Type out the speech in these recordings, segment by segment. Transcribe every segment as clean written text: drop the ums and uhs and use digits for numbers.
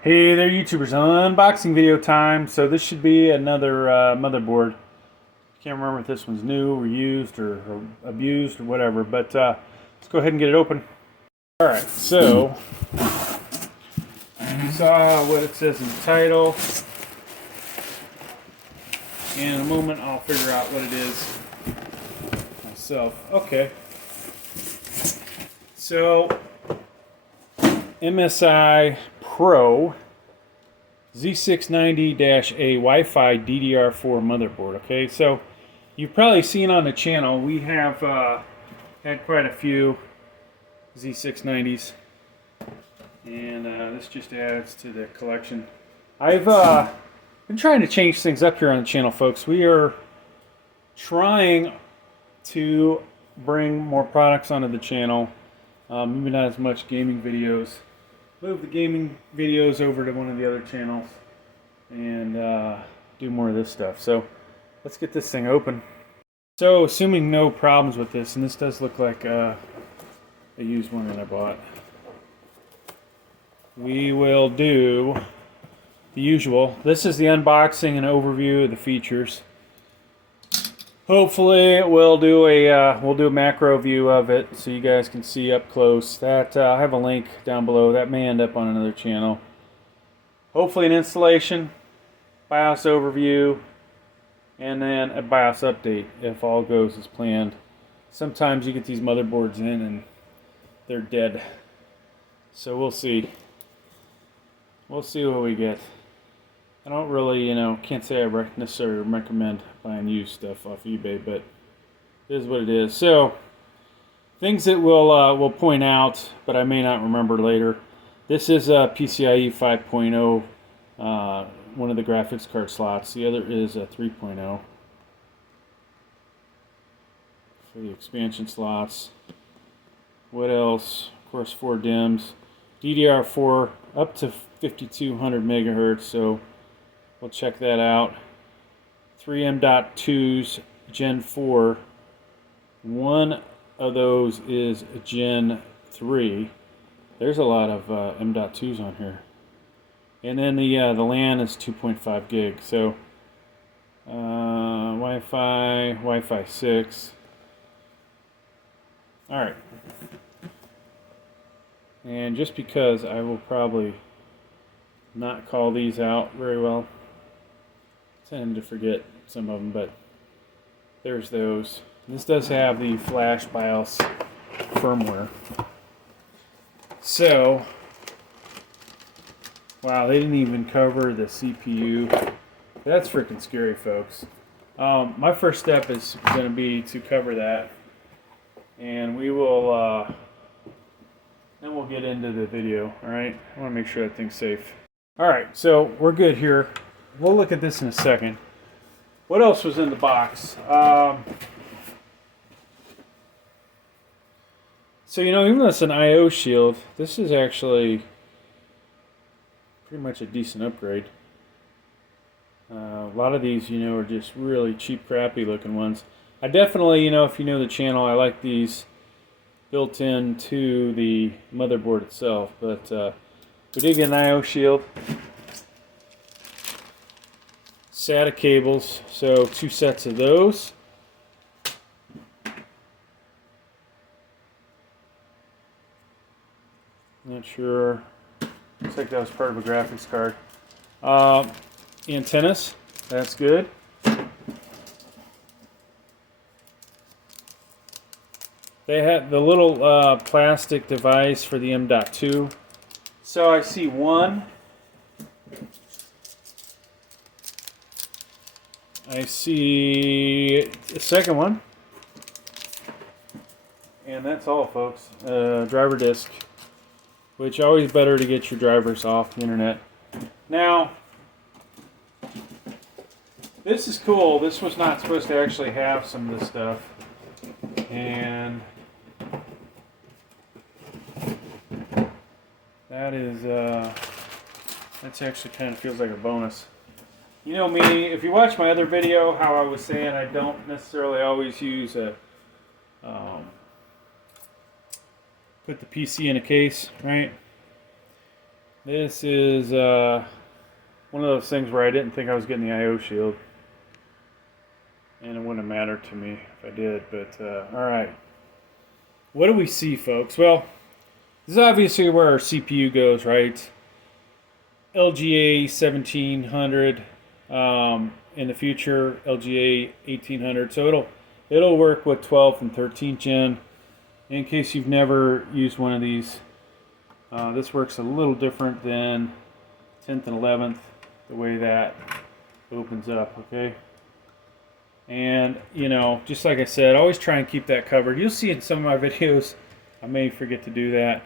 Hey there, YouTubers! Unboxing video time. So this should be another motherboard. Can't remember if this one's new or used or abused or whatever, but let's go ahead and get it open. All right. So you saw what it says in the title. In a moment, I'll figure out what it is myself. Okay. So MSI Pro Z690 A Wi-Fi DDR4 motherboard. Okay, so you've probably seen on the channel we have had quite a few Z690s, and this just adds to the collection. I've been trying to change things up here on the channel, folks. We are trying to bring more products onto the channel. Maybe not as much gaming videos. Move the gaming videos over to one of the other channels and do more of this stuff. So let's get this thing open. So assuming no problems with this, and this does look like a used one that I bought, we will do the usual. This is the unboxing and overview of the features. Hopefully we'll do a macro view of it so you guys can see up close. That I have a link down below. That may end up on another channel. Hopefully an installation, BIOS overview, and then a BIOS update if all goes as planned. Sometimes you get these motherboards in and they're dead. So we'll see. We'll see what we get. I don't really, can't say I necessarily recommend buying used stuff off eBay, but it is what it is. So, things that we'll point out, but I may not remember later. This is a PCIe 5.0, one of the graphics card slots. The other is a 3.0 for the expansion slots. What else? Of course, 4 DIMMs. DDR4 up to 5200 megahertz, so we'll check that out. 3 M.2s Gen 4. One of those is Gen 3. There's a lot of M.2s on here. And then the LAN is 2.5 gig. So Wi-Fi 6. All right. And just because I will probably not call these out very well, tend to forget some of them, but there's those. This does have the flash BIOS firmware. So, wow, they didn't even cover the CPU. That's freaking scary, folks. My first step is going to be to cover that, and we will then we'll get into the video. All right, I want to make sure that thing's safe. All right, so we're good here. We'll look at this in a second. What else was in the box? So, even though it's an I/O shield, this is actually pretty much a decent upgrade. A lot of these, are just really cheap, crappy looking ones. I definitely, if you know the channel, I like these built into the motherboard itself. But we did get an I/O shield. SATA cables, so 2 sets of those. Not sure. Looks like that was part of a graphics card. Antennas, that's good. They had the little plastic device for the M.2. So I see one. I see the second one. And that's all, folks. Driver disk, which always better to get your drivers off the internet. Now, this is cool. This was not supposed to actually have some of this stuff. And that is, that's actually kind of feels like a bonus. You know me, if you watch my other video, how I was saying I don't necessarily always use a, put the PC in a case, right? This is one of those things where I didn't think I was getting the I/O shield, and it wouldn't have mattered to me if I did. But all right, what do we see, folks? Well, this is obviously where our CPU goes, right? LGA 1700. In the future, LGA 1800. So it'll work with 12th and 13th gen. In case you've never used one of these, this works a little different than 10th and 11th, the way that opens up, okay? And, you know, just like I said, always try and keep that covered. You'll see in some of my videos, I may forget to do that,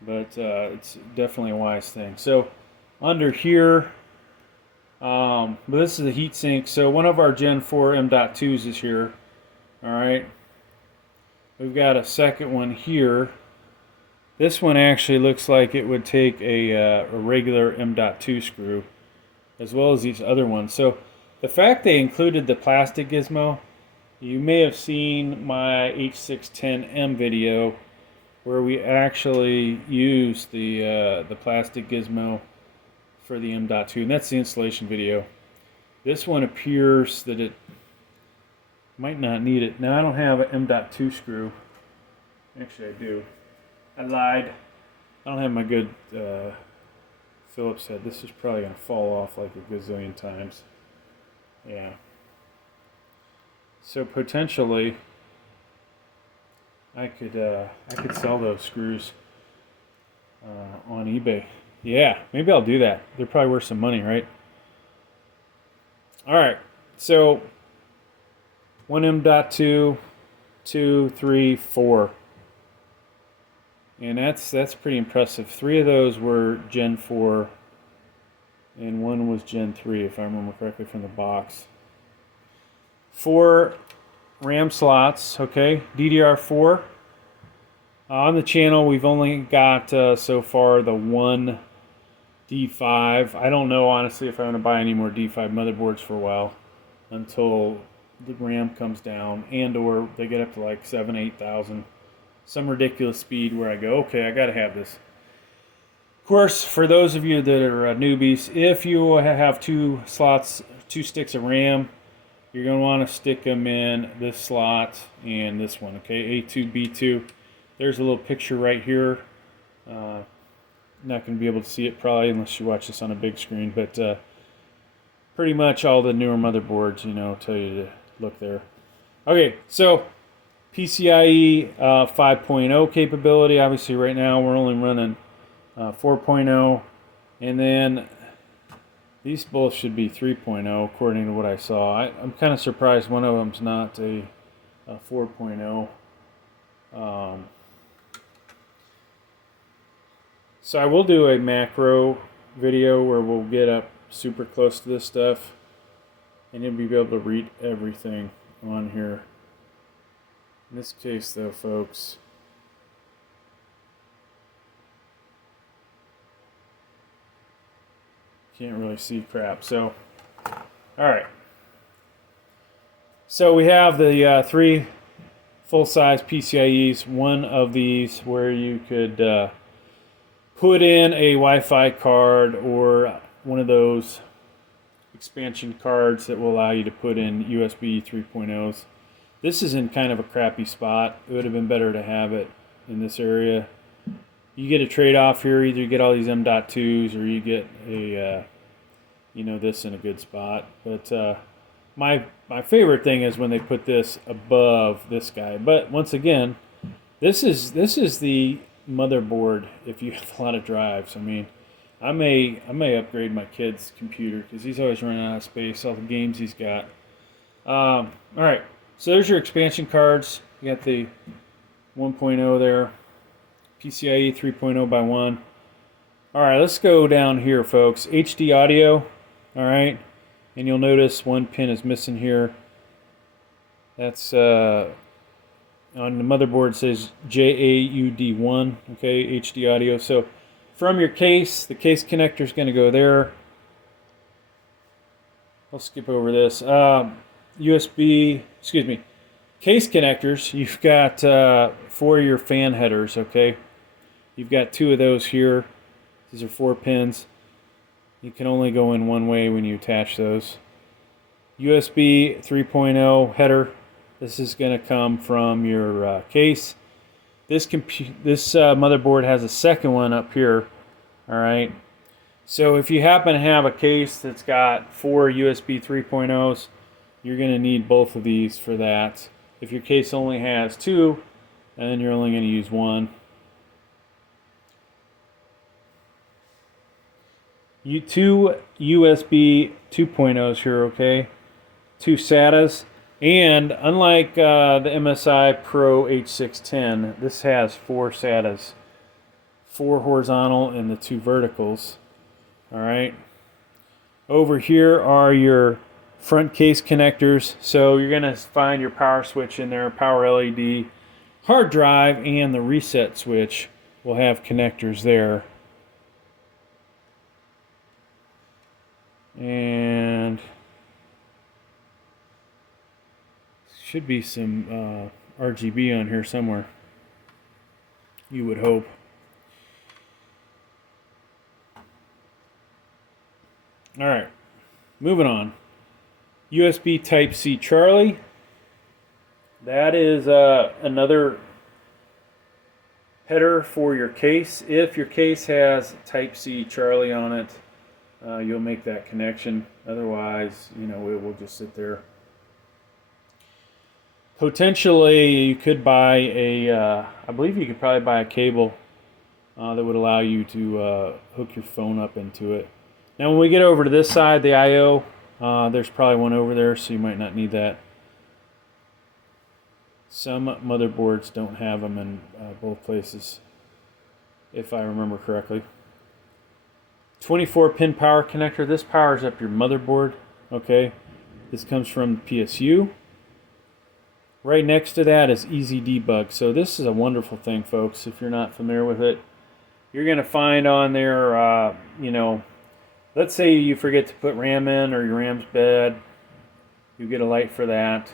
but it's definitely a wise thing. So under here, but this is a heat sink. So one of our Gen 4 M.2s is here. All right. We've got a second one here. This one actually looks like it would take a regular M.2 screw, as well as these other ones. So the fact they included the plastic gizmo, you may have seen my H610M video where we actually used the plastic gizmo for the M.2, and that's the installation video. This one appears that it might not need it. Now I don't have an M.2 screw. Actually I do. I lied. I don't have my good Phillips head. This is probably going to fall off like a gazillion times. Yeah. So potentially I could sell those screws on eBay. Yeah, maybe I'll do that. They're probably worth some money, right? All right, so 1M.2, 2, 3, 4. And that's pretty impressive. 3 of those were Gen 4, and 1 was Gen 3, if I remember correctly from the box. 4 RAM slots, okay, DDR4. On the channel, we've only got so far the one D5. I don't know, honestly, if I'm going to buy any more D5 motherboards for a while until the RAM comes down and or they get up to like 7,000, 8,000. Some ridiculous speed where I go, okay, I got to have this. Of course, for those of you that are newbies, if you have 2 slots, 2 sticks of RAM, you're going to want to stick them in this slot and this one, okay, A2, B2. There's a little picture right here. Not going to be able to see it probably unless you watch this on a big screen, but pretty much all the newer motherboards, you know, tell you to look there. Okay, so PCIe 5.0 capability. Obviously right now we're only running 4.0, and then these both should be 3.0 according to what I saw. I'm kind of surprised one of them's not a 4.0. So I will do a macro video where we'll get up super close to this stuff and you'll be able to read everything on here. In this case though, folks, can't really see crap. So, alright. So we have the 3 full-size PCIe's. One of these where you could put in a Wi-Fi card or one of those expansion cards that will allow you to put in USB 3.0s. This is in kind of a crappy spot. It would have been better to have it in this area. You get a trade-off here. Either you get all these M.2s or you get a, you know, this in a good spot. But my favorite thing is when they put this above this guy. But once again, this is the motherboard if you have a lot of drives. I mean, I may upgrade my kid's computer because he's always running out of space, all the games he's got. All right, so there's your expansion cards. You got the 1.0 there, PCIe 3.0 by 1. All right, let's go down here, folks. HD audio, all right, and you'll notice one pin is missing here. That's on the motherboard, it says JAUD1, okay, HD audio. So from your case, the case connector is going to go there. I'll skip over this. USB, excuse me, case connectors. You've got for your fan headers, okay. You've got 2 of those here. These are 4 pins. You can only go in one way when you attach those. USB 3.0 header. This is going to come from your case. This motherboard has a second one up here. All right. So if you happen to have a case that's got 4 USB 3.0s, you're going to need both of these for that. If your case only has 2, then you're only going to use one. Two USB 2.0s here, okay? 2 SATAs. And unlike the MSI Pro H610, this has 4 SATAs. 4 horizontal and the 2 verticals. Alright. Over here are your front case connectors. So you're going to find your power switch in there, power LED, hard drive, and the reset switch will have connectors there. And should be some RGB on here somewhere, you would hope. Alright, moving on. USB Type-C Charlie. That is another header for your case. If your case has Type-C Charlie on it, you'll make that connection. Otherwise, you know, it will just sit there. Potentially, you could buy a, I believe you could probably buy a cable that would allow you to hook your phone up into it. Now, when we get over to this side, the I/O, there's probably one over there, so you might not need that. Some motherboards don't have them in both places, if I remember correctly. 24-pin power connector. This powers up your motherboard. Okay, this comes from PSU. Right next to that is Easy Debug. So this is a wonderful thing, folks. If you're not familiar with it, you're going to find on there, you know, let's say you forget to put RAM in or your RAM's bad, you get a light for that.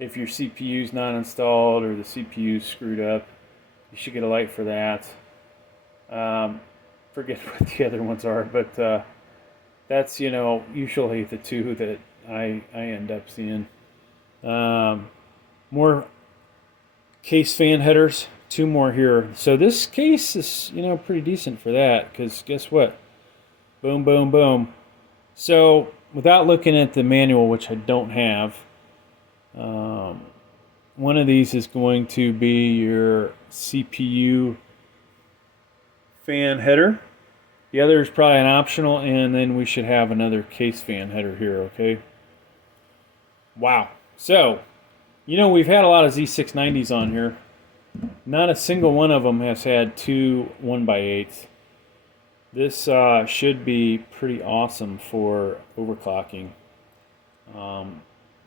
If your CPU's not installed or the CPU's screwed up, you should get a light for that. Forget what the other ones are, but that's, you know, usually the two that I end up seeing. More case fan headers, 2 more here. So this case is, you know, pretty decent for that, because guess what? Boom, boom, boom. So without looking at the manual, which I don't have, one of these is going to be your CPU fan header. The other is probably an optional, and then we should have another case fan header here, okay? Wow. So, you know, we've had a lot of Z690s on here. Not a single one of them has had 2 1x8s. This should be pretty awesome for overclocking.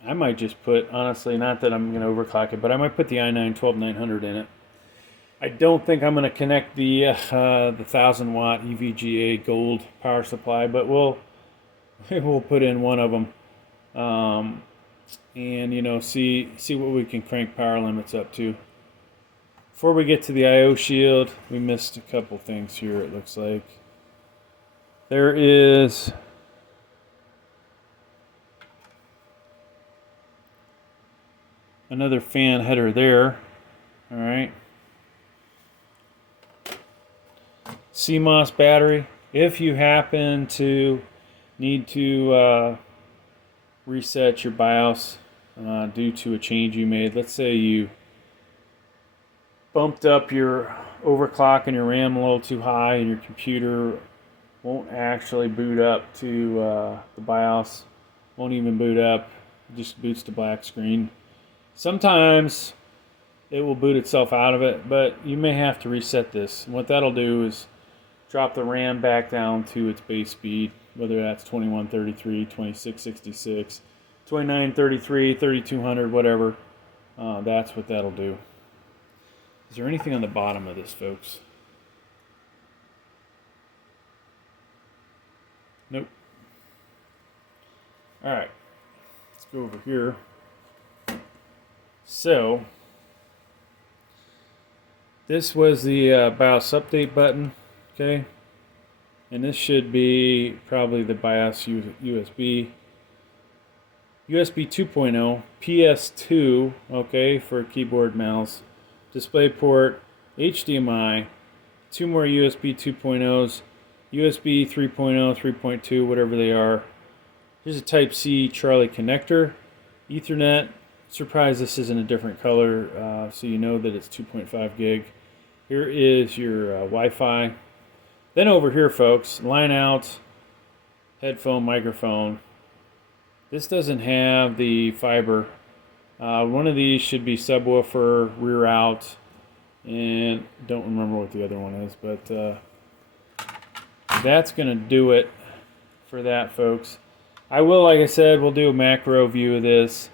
I might just put, honestly, not that I'm going to overclock it, but I might put the i9 12900 in it. I don't think I'm going to connect the 1000 watt EVGA gold power supply, but we'll put in one of them, and you know, see what we can crank power limits up to. Before we get to the I/O shield, we missed a couple things here. It looks like there is another fan header there. All right. CMOS battery. If you happen to need to reset your BIOS due to a change you made, let's say you bumped up your overclock and your RAM a little too high and your computer won't actually boot up to the BIOS, won't even boot up, it just boots to black screen. Sometimes it will boot itself out of it, but you may have to reset this. And what that'll do is drop the RAM back down to its base speed, whether that's 2133, 2666, 2933, 3200, whatever. That's what that'll do. Is there anything on the bottom of this, folks? Nope. Alright, let's go over here. So, this was the BIOS update button. Okay, And this should be probably the BIOS USB. USB 2.0, PS2, okay, for keyboard, mouse, DisplayPort, HDMI, 2 more USB 2.0s, USB 3.0, 3.2, whatever they are. Here's a Type-C Charlie connector, Ethernet. Surprised this isn't a different color, so you know that it's 2.5 gig. Here is your Wi-Fi. Then over here, folks, line out, headphone, microphone. This doesn't have the fiber. One of these should be subwoofer, rear out, and don't remember what the other one is, but that's going to do it for that, folks. I will, like I said, we'll do a macro view of this,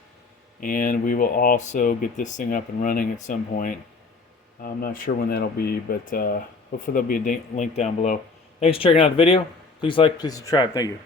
and we will also get this thing up and running at some point. I'm not sure when that'll be, but hopefully there'll be a link down below. Thanks for checking out the video. Please like, please subscribe. Thank you.